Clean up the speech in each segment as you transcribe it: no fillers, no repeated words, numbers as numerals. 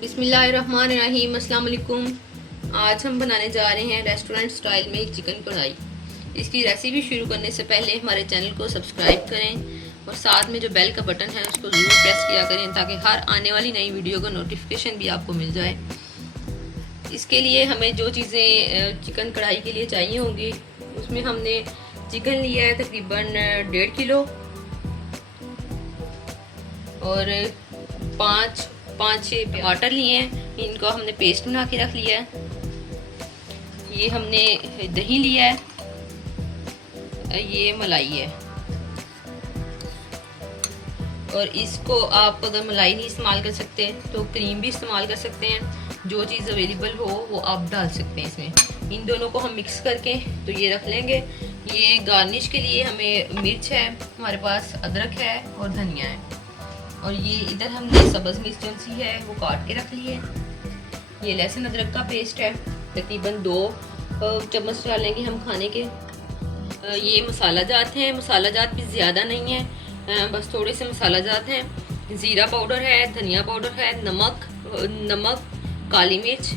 बिस्मिल्लाहिर्रहमानिर्रहीम, अस्सलाम वालेकुम। आज हम बनाने जा रहे हैं रेस्टोरेंट स्टाइल में चिकन कढ़ाई। इसकी रेसिपी शुरू करने से पहले हमारे चैनल को सब्सक्राइब करें और साथ में जो बेल का बटन है उसको ज़रूर प्रेस किया करें ताकि हर आने वाली नई वीडियो का नोटिफिकेशन भी आपको मिल जाए। इसके लिए हमें जो चीज़ें चिकन कढ़ाई के लिए चाहिए होंगी उसमें हमने चिकन लिया है तकरीबन 1.5 किलो और 5-6 टमाटर लिए हैं, इनको हमने पेस्ट बना के रख लिया है। ये हमने दही लिया है, ये मलाई है। और इसको आप अगर मलाई नहीं इस्तेमाल कर सकते तो क्रीम भी इस्तेमाल कर सकते हैं, जो चीज़ अवेलेबल हो वो आप डाल सकते हैं इसमें। इन दोनों को हम मिक्स करके तो ये रख लेंगे। ये गार्निश के लिए हमें मिर्च है हमारे पास, अदरक है और धनिया है। और ये इधर हमने सब्ज़ मिर्च जो सी है वो काट के रख ली है। ये लहसुन अदरक का पेस्ट है, तकरीबन 2 चम्मच डालेंगे हम खाने के। ये मसाला जात हैं, मसाला जात भी ज़्यादा नहीं है, बस थोड़े से मसाला जात हैं। ज़ीरा पाउडर है, धनिया पाउडर है, नमक, काली मिर्च,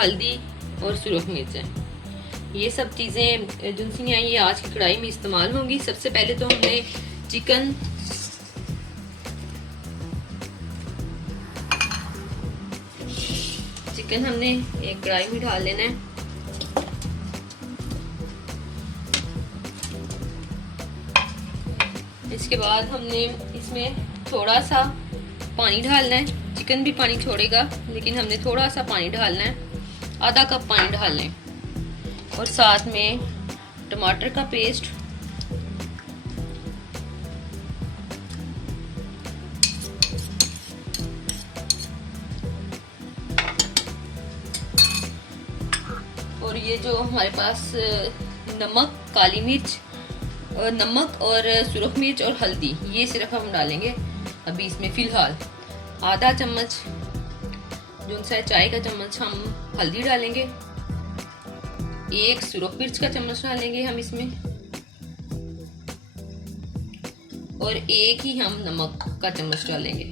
हल्दी और सुरख मिर्च है। ये सब चीज़ें जो सी हैं ये आज की कढ़ाई में इस्तेमाल होंगी। सबसे पहले तो हमने चिकन हमने एक कढ़ाई में डाल लेना है। इसके बाद हमने इसमें थोड़ा सा पानी डालना है। चिकन भी पानी छोड़ेगा लेकिन हमने थोड़ा सा पानी डालना है, आधा कप पानी डालना है। और साथ में टमाटर का पेस्ट, और ये जो हमारे पास नमक, काली मिर्च, नमक और सुरख मिर्च और हल्दी, ये सिर्फ हम डालेंगे अभी इसमें फ़िलहाल। आधा चम्मच जो सा चाय का चम्मच हम हल्दी डालेंगे, 1 सुरख मिर्च का चम्मच डालेंगे हम इसमें, और 1 ही हम नमक का चम्मच डालेंगे।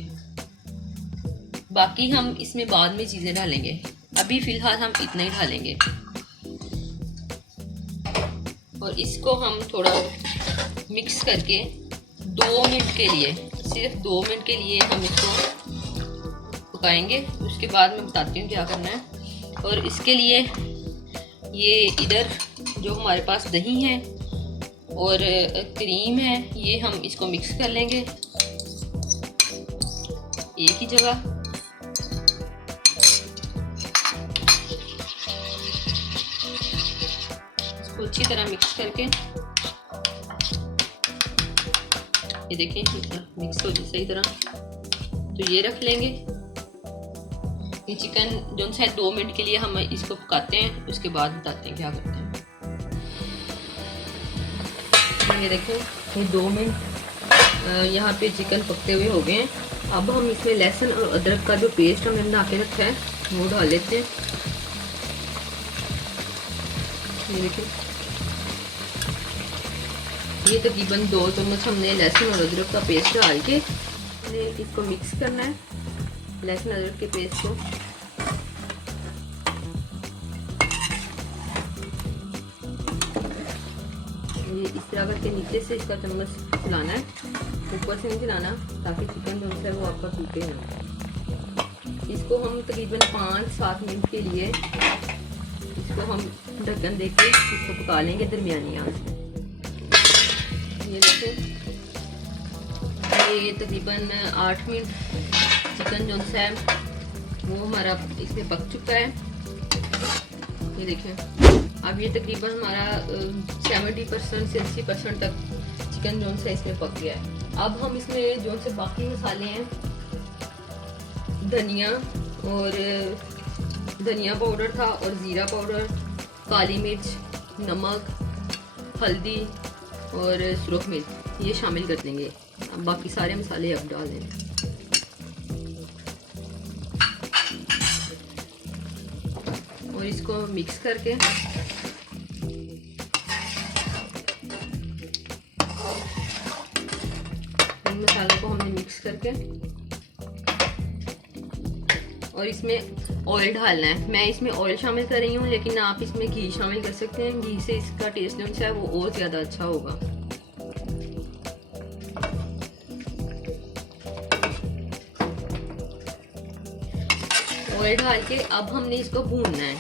बाकी हम इसमें बाद में चीज़ें डालेंगे, अभी फ़िलहाल हम इतना ही डालेंगे। और इसको हम थोड़ा मिक्स करके 2 मिनट के लिए, सिर्फ 2 मिनट के लिए हम इसको पकाएंगे। उसके बाद मैं बताती हूँ क्या करना है। और इसके लिए ये इधर जो हमारे पास दही है और क्रीम है, ये हम इसको मिक्स कर लेंगे एक ही जगह। अच्छी तरह मिक्स करके ये देखिए मिक्स हो जाए सही तरह, तो ये रख लेंगे। ये चिकन जो है 2 मिनट के लिए हम इसको पकाते हैं, उसके बाद बताते हैं क्या करते हैं। ये देखो ये 2 मिनट यहाँ पे चिकन पकते हुए हो गए हैं। अब हम इसमें लहसुन और अदरक का जो पेस्ट हमने बना के रखा है वो डाल लेते हैं। ये देखिए ये तकरीबन 2 चम्मच हमने लहसुन और अदरक का पेस्ट डाल के इसको मिक्स करना है, लहसुन अदरक के पेस्ट को। ये इस तरह करके नीचे से इसका चम्मच चलाना है, ऊपर से नहीं चलाना ताकि चिकन जो है वो आपका टूटे ना। इसको हम तकरीबन 5-7 मिनट के लिए इसको हम ढक्कन देके इसको पका लेंगे दरमियानी आंच में। ये देखिए ये तकरीबन 8 मिनट चिकन जो है वो हमारा इसमें पक चुका है। ये देखिए अब ये तकरीबन हमारा 70% से 80% तक चिकन जो है इसमें पक गया है। अब हम इसमें जो से बाकी मसाले हैं, धनिया पाउडर था और ज़ीरा पाउडर, काली मिर्च, नमक, हल्दी और सुरख मिर्च, ये शामिल कर देंगे। अब बाकी सारे मसाले अब डाल देंगे। और इसको मिक्स करके इन मसालों को हमने मिक्स करके और इसमें ऑयल डालना है। मैं इसमें ऑयल शामिल कर रही हूँ, लेकिन आप इसमें घी शामिल कर सकते हैं। घी से इसका टेस्ट जो है वो और ज़्यादा अच्छा होगा। ऑयल डाल के अब हमने इसको भूनना है।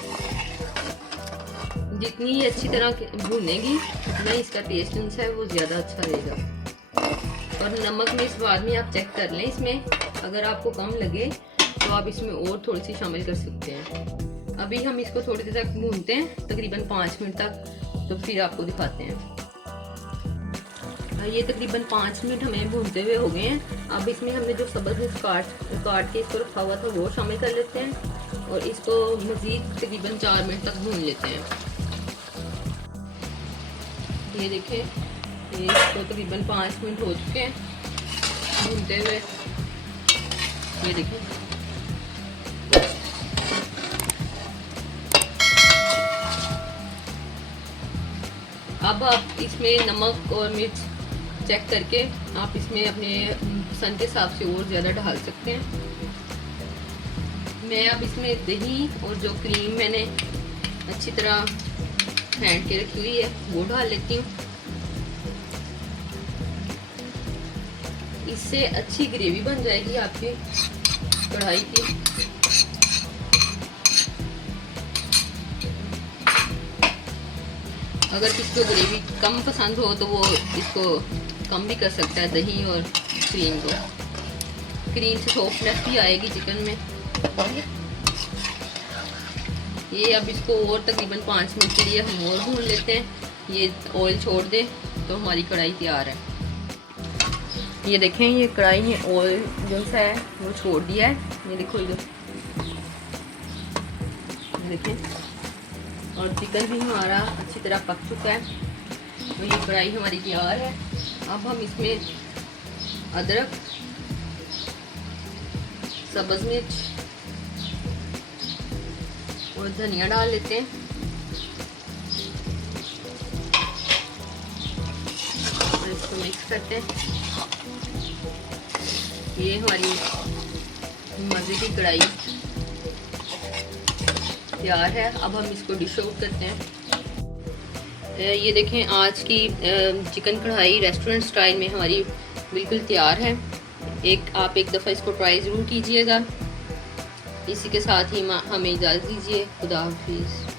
जितनी अच्छी तरह भूनेगी उतना इसका टेस्ट जो है वो ज़्यादा अच्छा रहेगा। और नमक में इस बार में आप चेक कर लें, इसमें अगर आपको कम लगे तो आप इसमें और थोड़ी सी शामिल कर सकते हैं। अभी हम इसको थोड़ी देर तक भूनते हैं, तकरीबन 5 मिनट तक, तो फिर आपको दिखाते हैं। ये तकरीबन 5 मिनट हमें भूनते हुए हो गए हैं। अब इसमें हमने जो सब्ज़ मिर्च काट के इसको रखा हुआ था वो शामिल कर लेते हैं और इसको मज़ीद तकरीबन 4 मिनट तक भून लेते हैं। ये देखें, ये इसको तकरीबन 5 मिनट हो चुके हैं भूनते हुए। ये देखें, अब आप इसमें नमक और मिर्च चेक करके आप इसमें अपने पसंद के हिसाब से और ज़्यादा डाल सकते हैं। मैं अब इसमें दही और जो क्रीम मैंने अच्छी तरह फेंट के रखी हुई है वो डाल लेती हूँ। इससे अच्छी ग्रेवी बन जाएगी आपकी कढ़ाई की। अगर किसी को ग्रेवी कम पसंद हो तो वो इसको कम भी कर सकता है, दही और क्रीम को। क्रीम से सॉफ्टनेस भी आएगी चिकन में। ये अब इसको और तकरीबन 5 मिनट के लिए हम और भून लेते हैं। ये ऑयल छोड़ दे तो हमारी कढ़ाई तैयार है। ये देखें, ये कढ़ाई ने ऑयल जो सा है वो छोड़ दिया है। ये देखो इधर देखें, और चिकन भी हमारा अच्छी तरह पक चुका है। तो ये कढ़ाई हमारी तैयार है। अब हम इसमें अदरक, सब्ज़ मिर्च और धनिया डाल लेते हैं। और इसको मिक्स करते हैं। ये हमारी मज़े की कढ़ाई तैयार है। अब हम इसको डिश आउट करते हैं। ये देखें, आज की चिकन कढ़ाई रेस्टोरेंट स्टाइल में हमारी बिल्कुल तैयार है। आप एक दफ़ा इसको ट्राई ज़रूर कीजिएगा। इसी के साथ ही हमें इजाज़त दीजिए। खुदा हाफिज़।